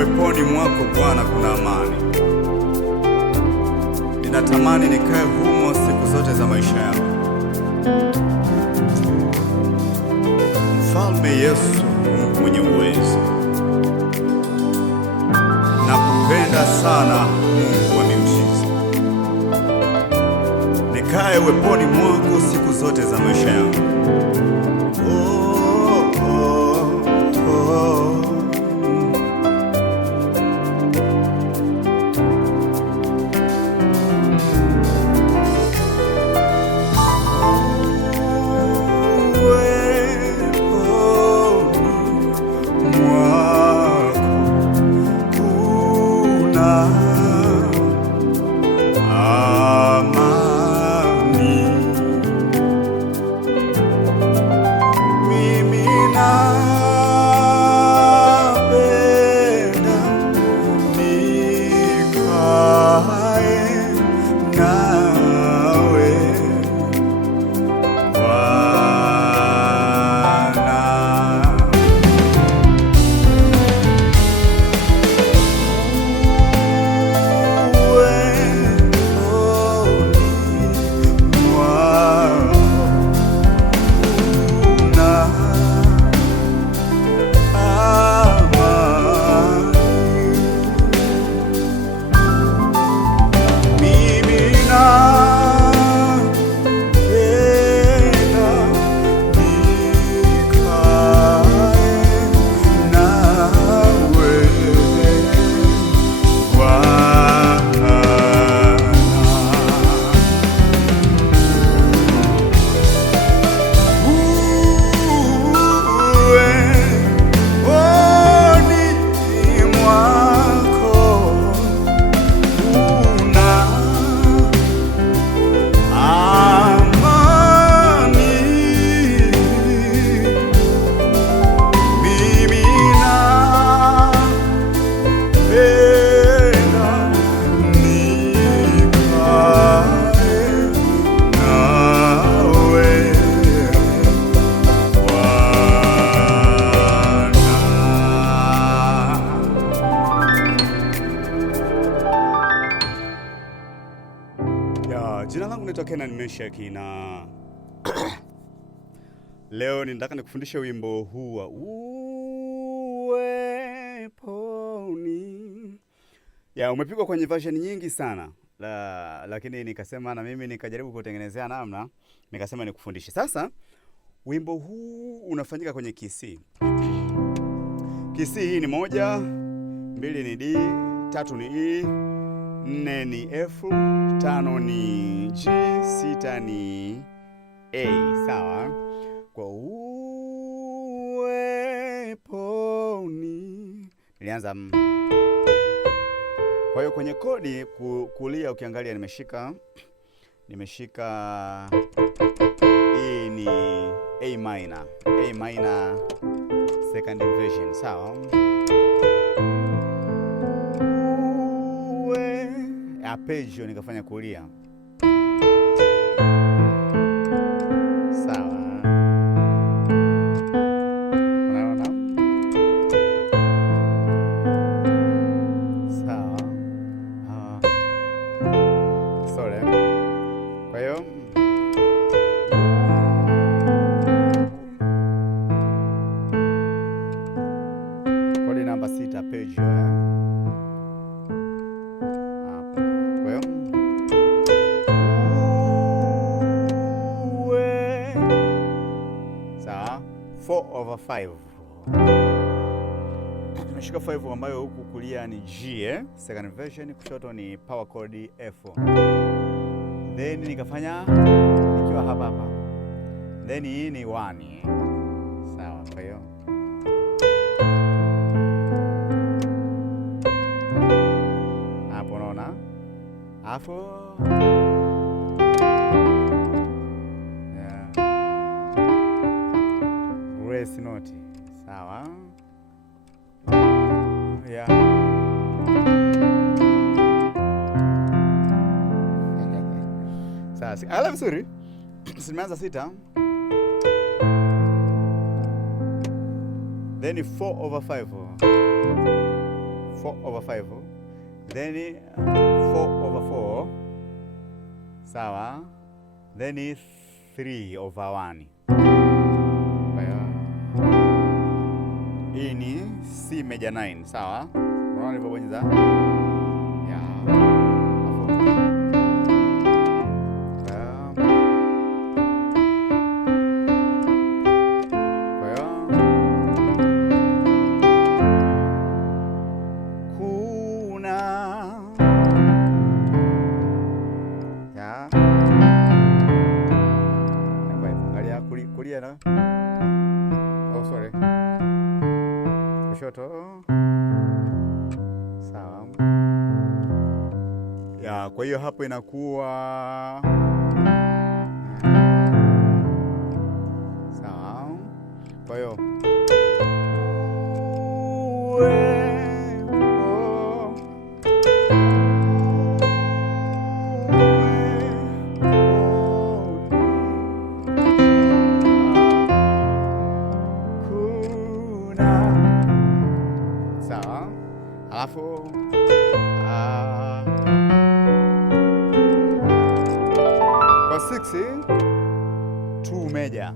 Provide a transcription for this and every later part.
Uweponi mwako Bwana kuna amani. Ninatamani nikae humo siku zote za maisha yangu. Mfalme Yesu, Mungu mwenye uwezo, nakupenda sana Mungu wa miujiza. Nikae uweponi mwako siku zote za maisha yangu. Jina langu naitwa Kenan Meshaki na leo ninataka nikufundishe wimbo huu wa uweponi. Umepigwa kwenye version nyingi sana. Lakini nikasema na mimi nikajaribu kutengenezea namna, nikasema nikufundishe. Sasa wimbo huu unafanyika kwenye kisi. Kisi hii ni 1, 2 ni D, 3 ni E, 4 ni F, 5 ni G, 6 ni A. Sawa? Kwa uweponi nilianza Kwa hiyo kwenye kodi kulia ukiangalia nimeshika hii ni A minor. A minor second inversion. Sawa? Arpeggio nikafanya kulia. Sawa. Unaona? Sawa. Sorry. Kwa hiyo kodi namba 6 arpeggio. Sawa, 4/5. Nimeshika 5 ambayo huku kulia ni G, second version, kushoto ni power chord F. Then nikafanya nikiwa hapa. Then hii ni 1. Sawa, kwa hiyo hapo unaona? Alafu grace note. Sawa? Sasa, ala vizuri. Simeanza 6. Then 4/5. 4/5, then 4/4, sawa, then 3/1. Kwa hiyo hii ni C major 9, sawa. Unaona nilivyobonyeza? Ya. Oh, sorry. Kushoto. Sawa. Ya, kwa hiyo hapo inakuwa sawa. Kwa hiyo alafu kwa 6 2 meja,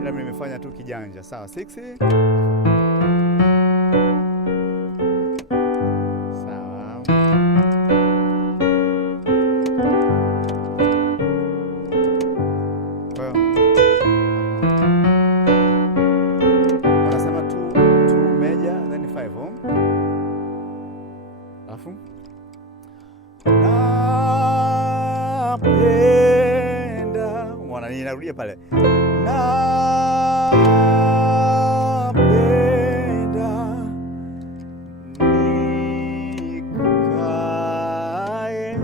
ila mimi nimefanya tu kijanja, sawa. 6 sawa. Wanasema 2 meja then 5. Alafu napenda, mwana ninarudia pale, napenda nikae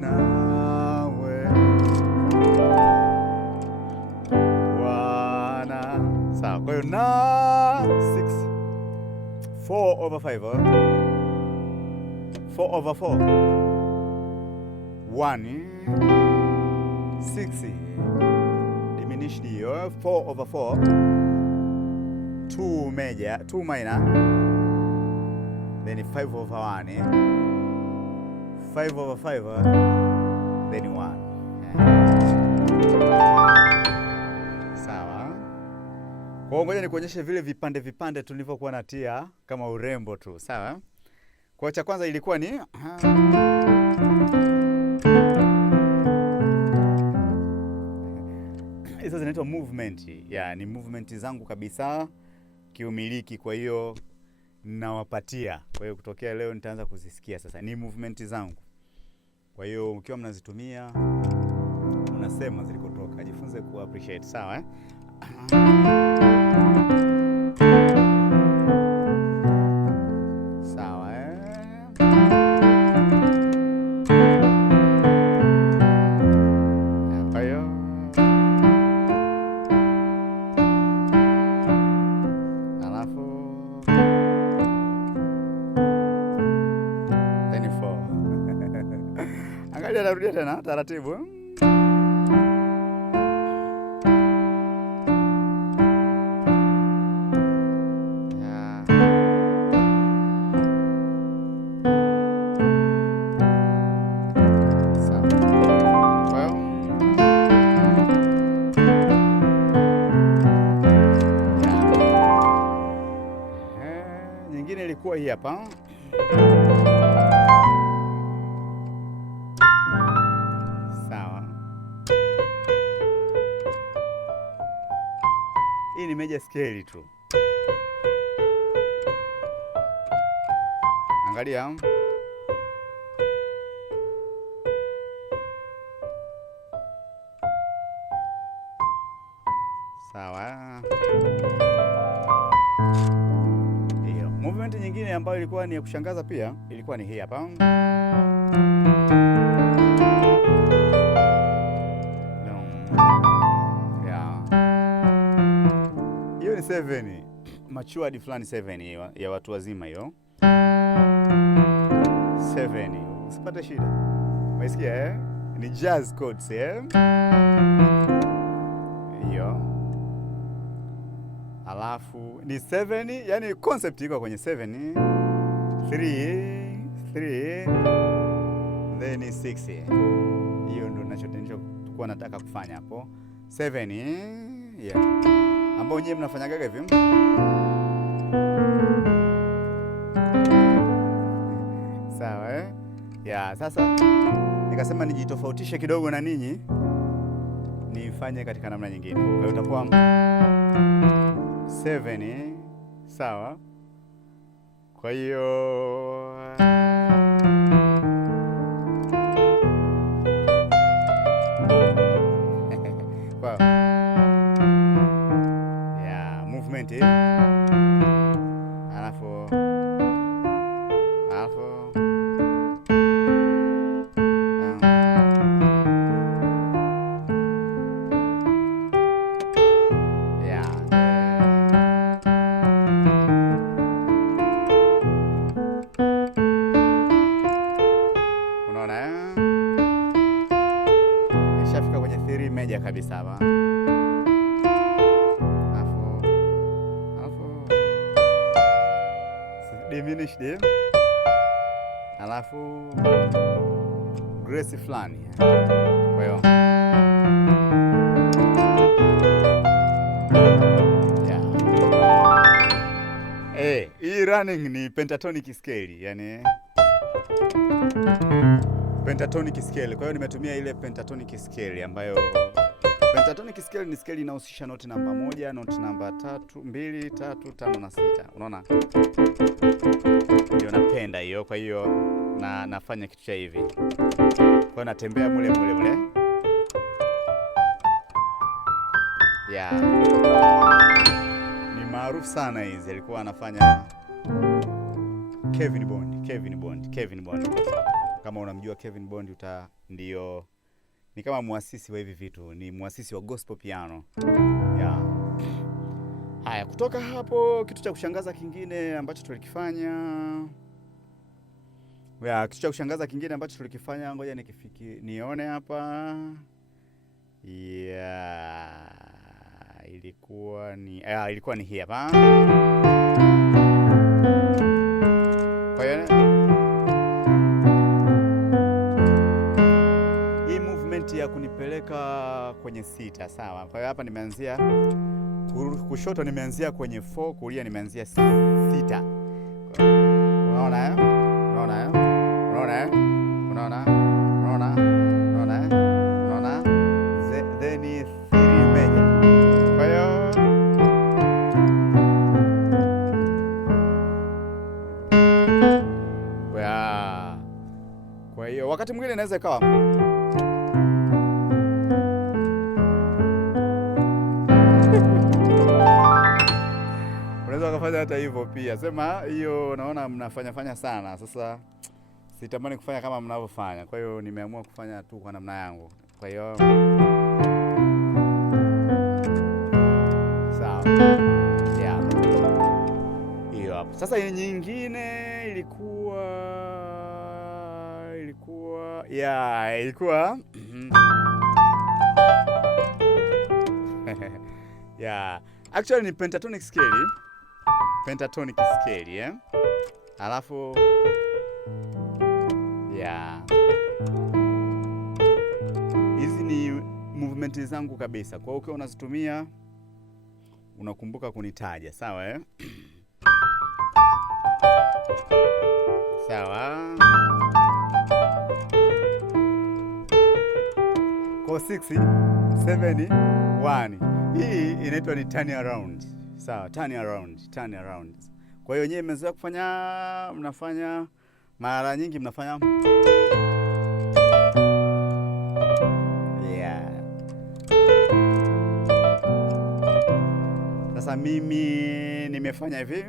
nawe Bwana, sawa. Kwa hiyo na 6 4/5, 4/4, 1 6 diminished hiyo, 4/4, 2 major 2 minor, then 5/1, 5/5, then 1. Sawa. Kwa hiyo ngoja nikuonyeshe vile vipande tulivyokuwa natia kama urembo tu, sawa. Kwa cha kwanza ilikuwa ni hizo zinaitwa movement. Ya, ni movement zangu kabisa kiumiliki, kwa hiyo nawapatia. Kwa hiyo kutokea leo nitaanza kuzisikia sasa. Ni movement zangu. Kwa hiyo ukiwa mnazitumia unasema zilikotoka. Jifunze ku appreciate, sawa eh? Angalia, narudia tena taratibu. Nyingine ilikuwa hii hapa. Sawa. Hii ni major scale tu. Angalia. Sawa. Hiyo movement nyingine ambayo ilikuwa ni ya kushangaza pia ilikuwa ni hii hapa. Hiyo ni 7 matured fulani, 7 ya watu wazima hiyo. 7 usipate shida. Umesikia eh? Ni jazz chords eh? Hiyo. Alafu ni 7, yani concept iko kwenye 7. 3 then 6. Hiyo ndio ninachokuwa nataka kufanya hapo. 7 yeah, ambao nyewe mnafanyaga hivi. Sawa yeah, sasa nikasema nijitofautishe kidogo na ninyi, nifanye katika namna nyingine. Kwa hiyo utakuwa 7 sawa. Kwa hiyo yeah, movement alafu meja kabisa hapa. Alafu diminished, alafu grace fulani. Kwa hiyo yeah, hii running ni pentatonic scale, yani pentatonic scale. Kwa hiyo nimetumia ile pentatonic scale ambayo pentatonic scale ni scale inahusisha noti namba 1, noti namba 3, 2, 3, 5 na 6. Unaona? Ndio napenda hiyo. Kwa hiyo nafanya kitu cha hivi. Kwa hiyo natembea mule. Yeah. Ni maarufu sana hizi. Alikuwa anafanya Kevin Bond. Kama unamjua Kevin Bond ndio ni kama muasisi wa hivi vitu, ni muasisi wa gospel piano. Yeah. Haya, kutoka hapo kitu cha kushangaza kingine ambacho tulikifanya. Ngoja nione hapa. Yeah. Ilikuwa ni hii hapa. Kwa hiyo ya kunipeleka kwenye 6, sawa. Kwa hiyo hapa nimeanzia kushoto, nimeanzia kwenye 4, kulia nimeanzia 6. Unaona? Then 3 meja. Kwa hiyo wakati mwingine inaweza ikawa unaweza kufanya hata hivyo pia. Sema hiyo naona mnafanya sana. Sasa sitamani kufanya kama mnavyofanya. Kwa hiyo nimeamua kufanya tu kwa namna yangu. Kwa hiyo sawa. Yeah. Hiyo hapo. Sasa hii nyingine ilikuwa yeah. Actually ni pentatonic scale. Alafu yeah, hizi ni movement zangu kabisa. Kwa hiyo ukiwa unazitumia unakumbuka kunitaja, sawa sawa. Kwa 6 7 1, hii inaitwa ni turn around. Sawa, turn around. Kwa hiyo nyewe mmezoea mnafanya mara nyingi mnafanya yeah. Sasa mimi nimefanya hivi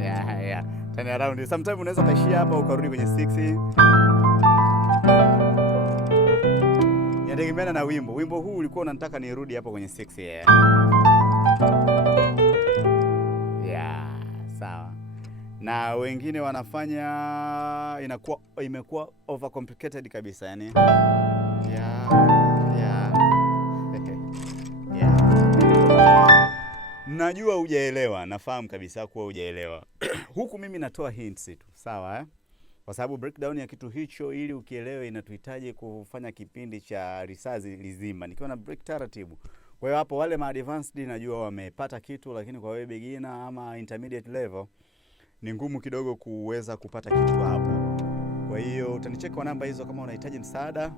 yeah. Turn around. Sometimes unaweza kaishia hapa ukarudi kwenye 6. Inategemeana na wimbo. Wimbo huu ulikuwa unataka nirudi hapa kwenye 6 yeah, sawa. Na wengine wanafanya imekuwa over complicated kabisa, yani yeah. najua hujaelewa, nafahamu kabisa kuwa hujaelewa. Huku mimi natoa hints tu, sawa eh? Kwa sababu breakdown ya kitu hicho ili ukielewe inatuhitaji kufanya kipindi cha risazi lizima. Nikiwa na break taratibu. Kwa hiyo hapo wale ma advanced najua wamepata kitu, lakini kwa wewe beginner ama intermediate level ni ngumu kidogo kuweza kupata kitu hapo. Kwa hiyo utanicheck kwa namba hizo kama unahitaji msaada.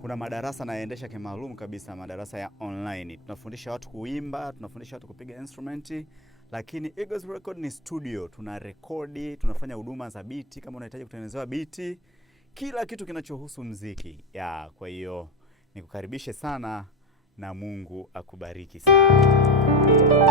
Kuna madarasa naendesha kimaalum kabisa, madarasa ya online. Tunafundisha watu kuimba, tunafundisha watu kupiga instrumenti, lakini Eagles Record ni studio, tuna rekodi, tunafanya huduma za biti kama unahitaji kutengenezewa biti, kila kitu kinachohusu muziki. Kwa hiyo nikukaribishe sana na Mungu akubariki sana.